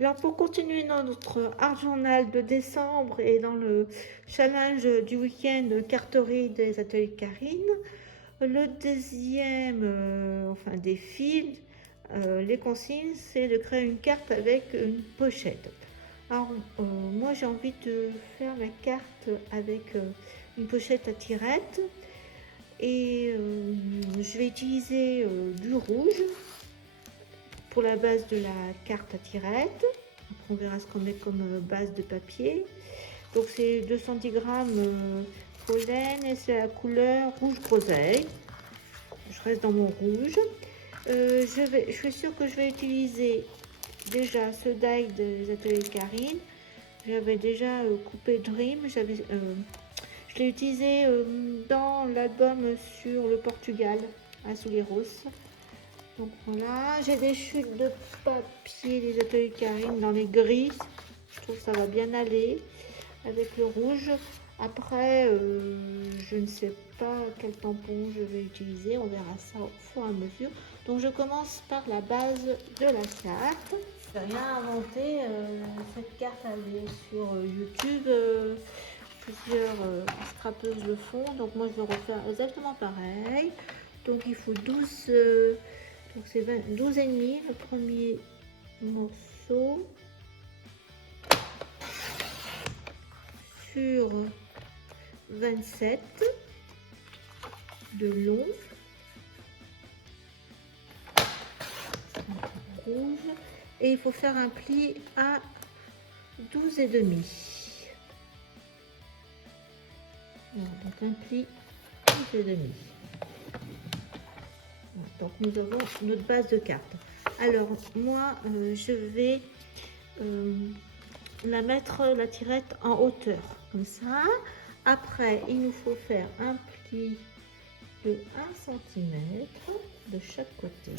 Alors pour continuer dans notre art journal de décembre et dans le challenge du week-end carterie des ateliers Karine, le deuxième enfin défi, les consignes, c'est de créer une carte avec une pochette. Alors moi j'ai envie de faire la carte avec une pochette à tirettes et je vais utiliser du rouge pour la base de la carte à tirettes. Après, on verra ce qu'on met comme base de papier. Donc c'est 210 grammes pollen et c'est la couleur rouge groseille. Je reste dans mon rouge. Je suis sûre que je vais utiliser déjà ce die des ateliers Karine. J'avais déjà coupé Dream. Je l'ai utilisé dans l'album sur le Portugal à Souliros. Donc voilà, j'ai des chutes de papier des ateliers Karine dans les gris. Je trouve que ça va bien aller avec le rouge. Après, je ne sais pas quel tampon je vais utiliser. On verra ça au fur et à mesure. Donc je commence par la base de la carte. Je n'ai rien inventé. Cette carte elle est sur YouTube. Plusieurs scrapeuses le font. Donc moi je vais refaire exactement pareil. Donc il faut 12... donc c'est 12 et demi le premier morceau sur 27 de long, rouge, et il faut faire un pli à 12 et demi. Voilà, donc un pli 12 et demi. Voilà, donc nous avons notre base de carte. Alors moi je vais la mettre la tirette en hauteur comme ça. Après il nous faut faire un pli de 1 cm de chaque côté.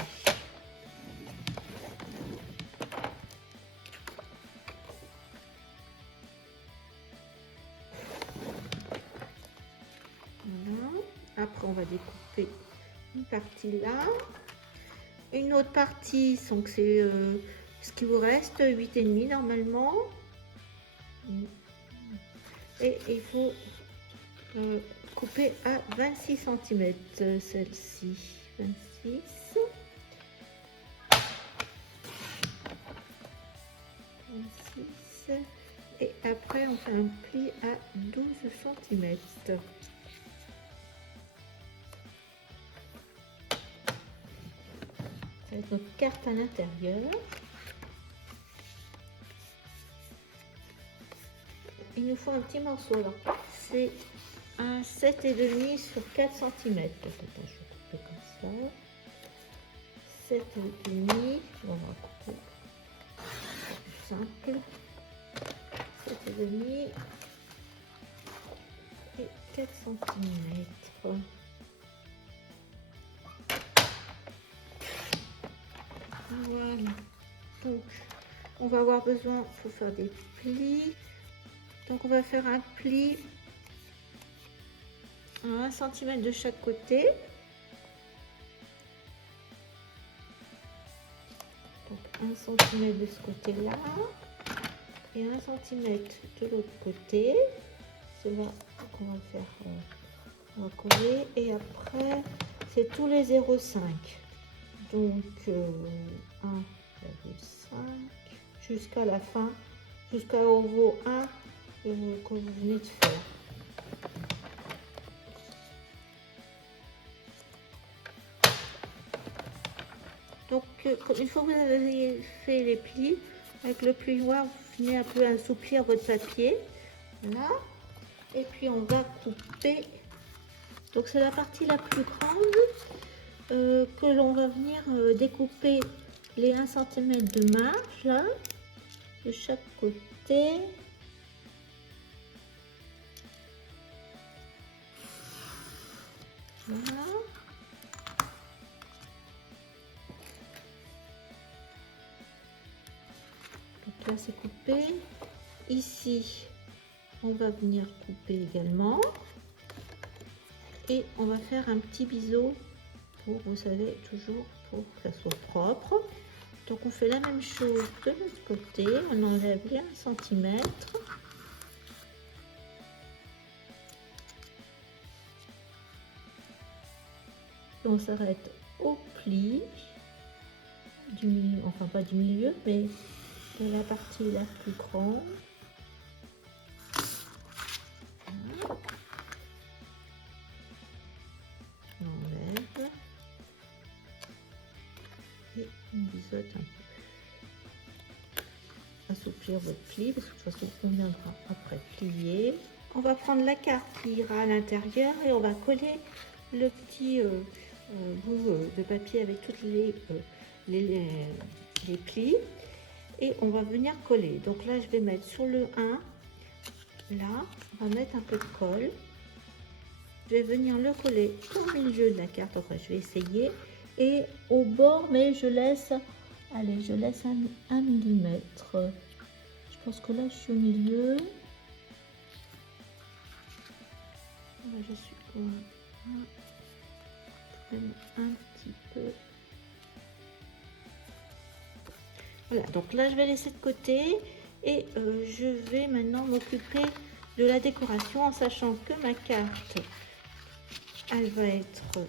Voilà. Après on va découper une partie là, une autre partie, donc c'est ce qui vous reste, 8,5 normalement, et il faut couper à 26 cm celle-ci, 26, et après on fait un pli à 12 cm. Ça va être notre carte à l'intérieur. Il nous faut un petit morceau là. C'est un 7,5 sur 4 cm. Je vais couper comme ça. 7,5. On va couper. Simple. 7,5 et 4 cm. Voilà. Donc, on va avoir besoin, il faut faire des plis. Donc, on va faire un pli à 1 cm de chaque côté. Donc, 1 cm de ce côté-là et 1 cm de l'autre côté. C'est là qu'on va faire. On va coller et après, c'est tous les 0,5. Donc 1,5 jusqu'à la fin, jusqu'au niveau 1 que vous venez de faire. Donc une fois que vous avez fait les plis, avec le plioir, vous venez un peu assouplir votre papier. Voilà. Et puis on va couper. Donc c'est la partie la plus grande que l'on va venir découper les 1 cm de marge là, de chaque côté. Voilà. Donc là c'est coupé. Ici on va venir couper également. Et on va faire un petit biseau pour, vous savez, toujours pour que ça soit propre. Donc on fait la même chose de l'autre côté, on enlève les 1 cm. On s'arrête au pli du milieu, enfin pas du milieu, mais de la partie la plus grande. Voilà. On enlève et on biseaute un peu. Assouplir votre pli parce que de toute façon on viendra après plier. On va prendre la carte qui ira à l'intérieur et on va coller le petit bout de papier avec toutes les plis et on va venir coller. Donc là je vais mettre sur le 1, là on va mettre un peu de colle. Je vais venir le coller au milieu de la carte, enfin je vais essayer, et au bord, mais je laisse, allez, je laisse 1 millimètre. Je pense que là je suis au milieu. Là, je suis même un petit peu. Voilà, donc là je vais laisser de côté et je vais maintenant m'occuper de la décoration en sachant que ma carte elle va être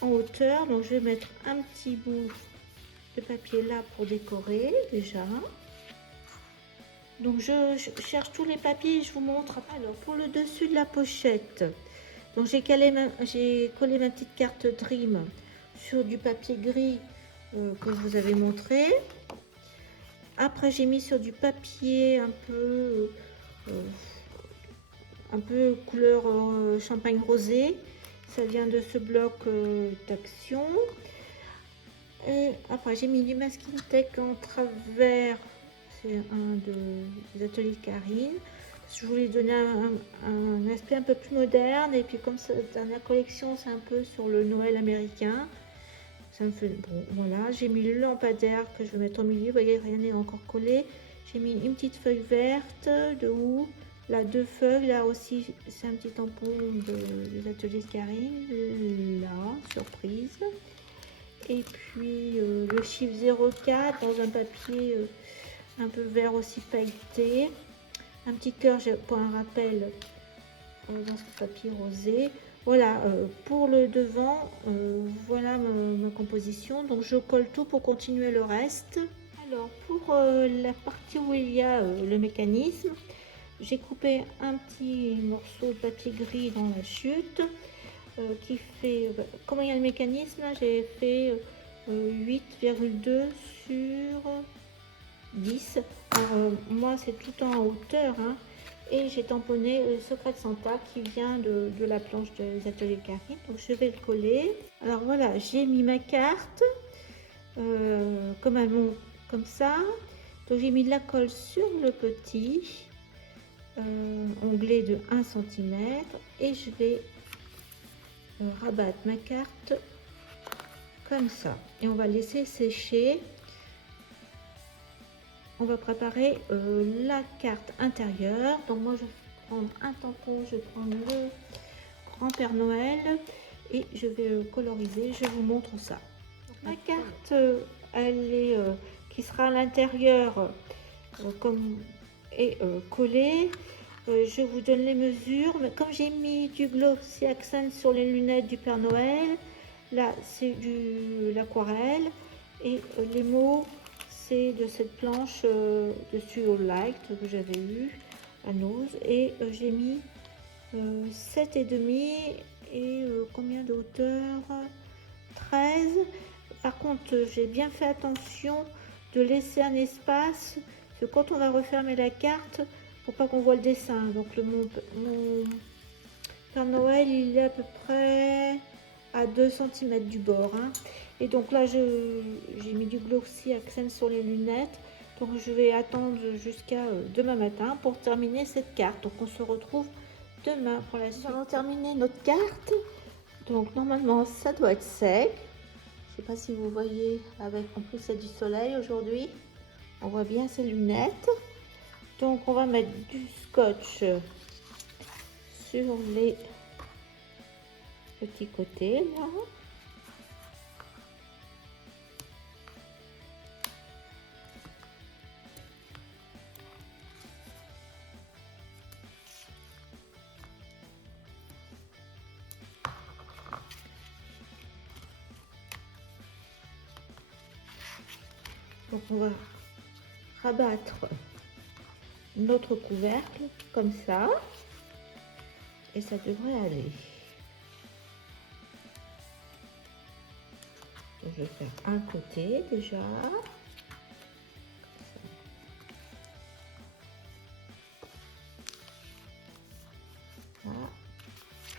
en hauteur, donc je vais mettre un petit bout de papier là pour décorer déjà. Donc je cherche tous les papiers et je vous montre. Alors pour le dessus de la pochette, donc j'ai collé ma petite carte Dream sur du papier gris que je vous avais montré. Après j'ai mis sur du papier un peu couleur champagne rosé. Ça vient de ce bloc d'action. Et après j'ai mis du masking tape en travers. C'est un des ateliers Karine. Je voulais donner un aspect un peu plus moderne. Et puis comme cette dernière collection, c'est un peu sur le Noël américain. Ça me fait bon, voilà. J'ai mis le lampadaire que je vais mettre au milieu. Vous voyez, rien n'est encore collé. J'ai mis une petite feuille verte de houx. Là, 2 feuilles. Là aussi, c'est un petit tampon des ateliers Karine. Là, surprise. Et puis le chiffre 04 dans un papier un peu vert aussi pailleté. Un petit cœur pour un rappel dans ce papier rosé. Voilà, pour le devant, voilà ma composition. Donc je colle tout pour continuer le reste. Alors pour la partie où il y a le mécanisme, j'ai coupé un petit morceau de papier gris dans la chute qui fait, comment il y a le mécanisme, j'ai fait 8,2 sur 10. Alors, moi c'est tout en hauteur, hein. Et j'ai tamponné Secret Santa qui vient de la planche des ateliers Karine, donc je vais le coller. Alors voilà, j'ai mis ma carte comme ça, donc j'ai mis de la colle sur le petit onglet de 1 cm et je vais rabattre ma carte comme ça et on va laisser sécher. On va préparer la carte intérieure. Donc moi je vais prendre un tampon, je vais prendre le grand Père Noël et je vais coloriser. Je vous montre ça. Donc, ma carte elle est qui sera à l'intérieur comme est collée. Je vous donne les mesures, mais comme j'ai mis du glossy accent sur les lunettes du Père Noël, là c'est l'aquarelle et les mots de cette planche de Studio Light que j'avais eu à Nose et j'ai mis 7,5 et combien de hauteur, 13. Par contre j'ai bien fait attention de laisser un espace parce que quand on va refermer la carte pour pas qu'on voit le dessin. Donc mon Père Noël il est à peu près à 2 cm du bord, hein. Et donc là j'ai mis du glossy accent sur les lunettes, donc je vais attendre jusqu'à demain matin pour terminer cette carte. Donc on se retrouve demain pour la suite. Nous allons terminer notre carte, donc normalement ça doit être sec. Je sais pas si vous voyez, avec en plus c'est du soleil aujourd'hui, on voit bien ces lunettes. Donc on va mettre du scotch sur les petits côtés là. Donc on va rabattre notre couvercle comme ça et ça devrait aller. Donc, je vais faire un côté déjà. Là.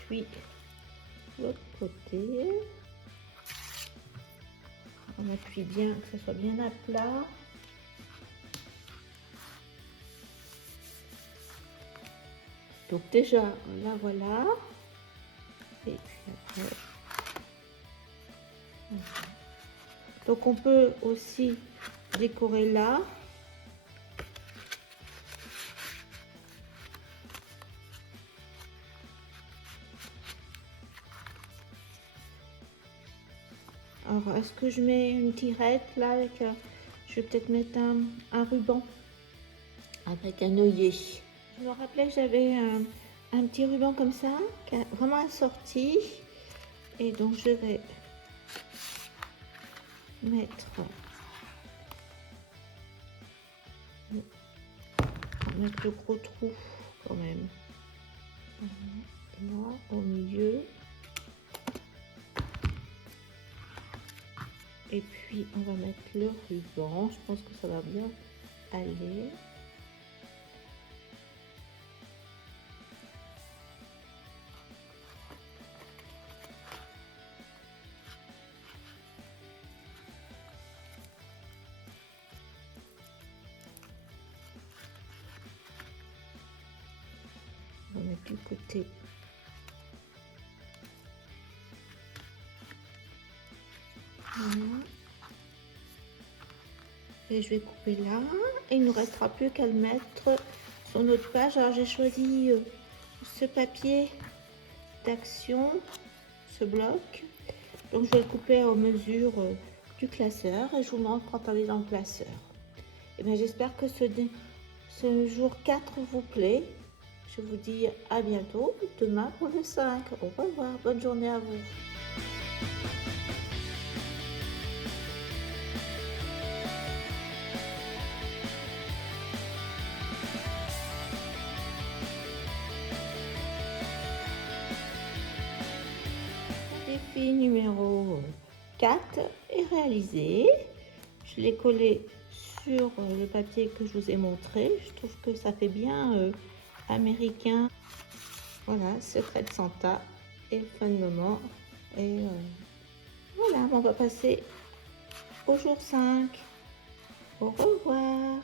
Puis l'autre côté. On appuie bien, que ce soit bien à plat. Donc déjà, là voilà. Et puis après. Voilà. Donc on peut aussi décorer là. Alors, est-ce que je mets une tirette là avec, je vais peut-être mettre un ruban avec un œillet. Je me rappelais que j'avais un petit ruban comme ça, qui a vraiment assorti. Et donc je vais mettre le gros trou quand même. Là, au milieu. Et puis on va mettre le ruban. Je pense que ça va bien aller. On va mettre du côté. Voilà. Et je vais couper là. Et il ne nous restera plus qu'à le mettre sur notre page. Alors j'ai choisi ce papier d'action, ce bloc. Donc je vais le couper en mesure du classeur et je vous montre quand on est dans le classeur. Et bien j'espère que ce jour 4 vous plaît. Je vous dis à bientôt demain pour le 5. Au revoir, bonne journée à vous. Défi numéro 4 est réalisé. Je l'ai collé sur le papier que je vous ai montré. Je trouve que ça fait bien américain. Voilà, Secret Santa et Fun Moment. Et voilà, on va passer au jour 5. Au revoir.